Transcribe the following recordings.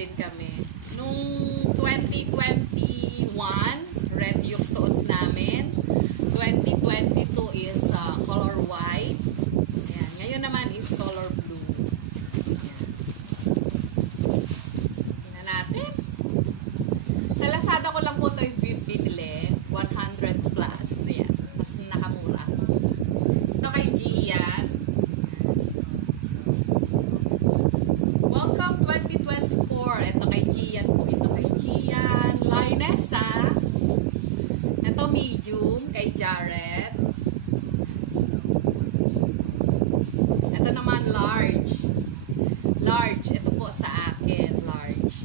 din kami. Nung 2021, red yung suot namin. 2022 is color white. Ayan. Ngayon naman is color blue. Ayan. Tingnan natin. Sa Lazada ko lang po ito binili. 100 plus. Ayan. Mas nakamura. Ito kay Gian. Welcome 2024. Ito kay Gian po. Ito kay Gian. Lionessa. Ito medium kay Jared. Ito naman large. Large. Ito po sa akin. Large.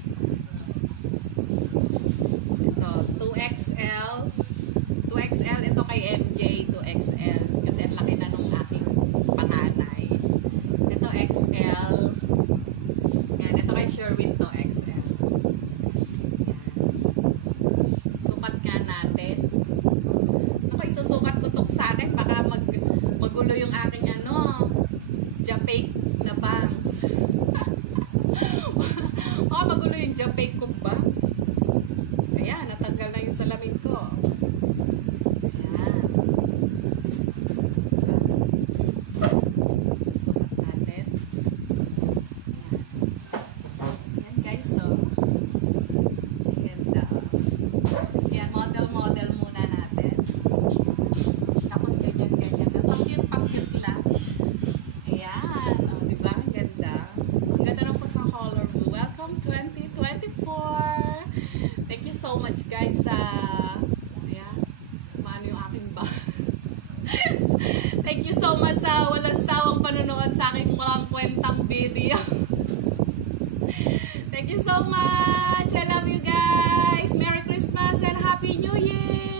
Ito 2XL. 2XL. Ito kay MJ. 2XL. Kasi ang laki na nung aking panganay. Ito XL. Yan. Ito kay Sherwin to XL. Yan. Sukat nga natin. Okay, susukat ko ito sa akin. Baka magulo yung aking Japake na bangs. Baka magulo yung Japake kong bangs. Ayan, natanggal na yung salamin ko. Ayan. Sukat natin. Ayan guys, so. Ganda. Ayan, model muna natin. Tapos ganyan. Pakyut lang. Ayan. O, diba? Ang ganda. Ang ganda ng pagka-color blue. Welcome 2024! Thank you so much guys sa ayan. Maano yung aking bag. Thank you so much sa walang sawang panonood sa aking walang kwentang video. Thank you so much! I love you guys! Merry Christmas and Happy New Year!